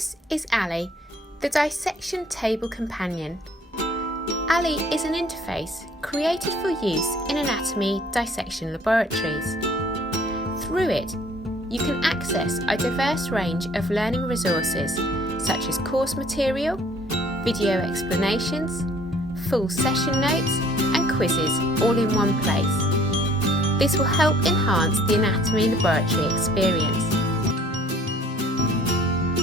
This is Ali, the dissection table companion. Ali is an interface created for use in anatomy dissection laboratories. Through it, you can access a diverse range of learning resources such as course material, video explanations, full session notes and quizzes all in one place. This will help enhance the anatomy laboratory experience.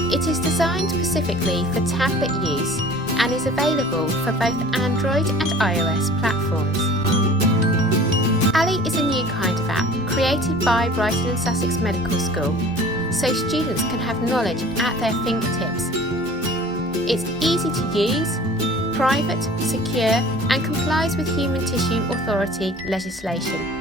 It is designed specifically for tablet use and is available for both Android and iOS platforms. Ali is a new kind of app created by Brighton and Sussex Medical School, so students can have knowledge at their fingertips. It's easy to use, private, secure and complies with Human Tissue Authority legislation.